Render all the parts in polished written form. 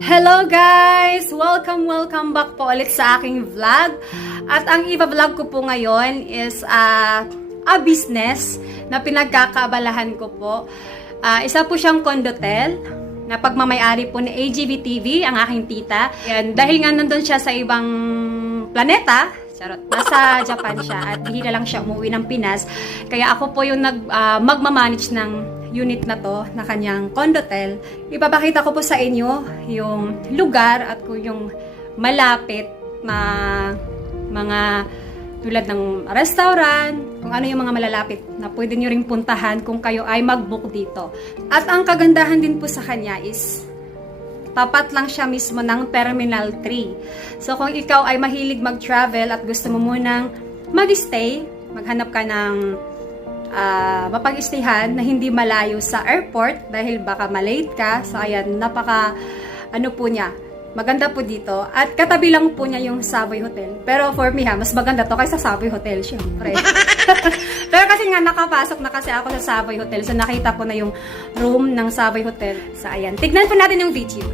Hello guys! Welcome back po ulit sa aking vlog. At ang i-vlog ko po ngayon is a business na pinagkakaabalahan ko po. Isa po siyang condotel na pagmamayari po ni AGV TV, ang aking tita. Yan, dahil nga nandun siya sa ibang planeta, charot, nasa Japan siya at bihira lang siya umuwi ng Pinas. Kaya ako po yung magmamanage ng unit na to, na kanyang condotel. Ipapakita ko po sa inyo yung lugar at kung yung malapit na mga tulad ng restaurant, kung ano yung mga malalapit na pwede nyo ring puntahan kung kayo ay mag-book dito. At ang kagandahan din po sa kanya is tapat lang siya mismo ng Terminal 3. So kung ikaw ay mahilig mag-travel at gusto mo munang mag-stay, maghanap ka ng mapag-stayhan na hindi malayo sa airport dahil baka malate ka. So ayan, napaka ano po niya, maganda po dito. At katabi lang po niya yung Savoy Hotel. Pero for me mas maganda to kaysa Savoy Hotel, syempre. Pero kasi nga nakapasok na kasi ako sa Savoy Hotel. So nakita ko na yung room ng Savoy Hotel. So ayan, tignan po natin yung video.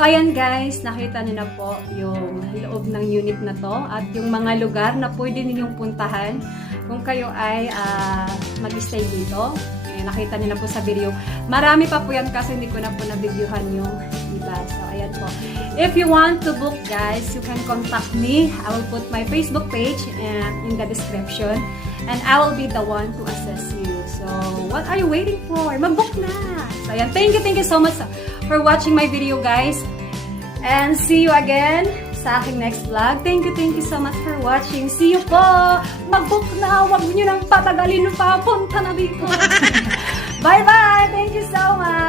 So, ayan guys, nakita niyo na po yung loob ng unit na to at yung mga lugar na pwede ninyong puntahan kung kayo ay mag-stay dito. Nakita niyo na po sa video. Marami pa po yan kasi hindi ko na po na-videohan yung iba. So, ayan po. If you want to book, guys, you can contact me. I will put my Facebook page in the description. And I will be the one to assist you. So, what are you waiting for? Mag-book na! So, ayan. Thank you so much for watching my video, guys. And see you again sa aking next vlog. Thank you so much for watching. See you po! Mag-book na! Huwag niyo nang patagalin pa. Punta na dito. Bye-bye! Thank you so much!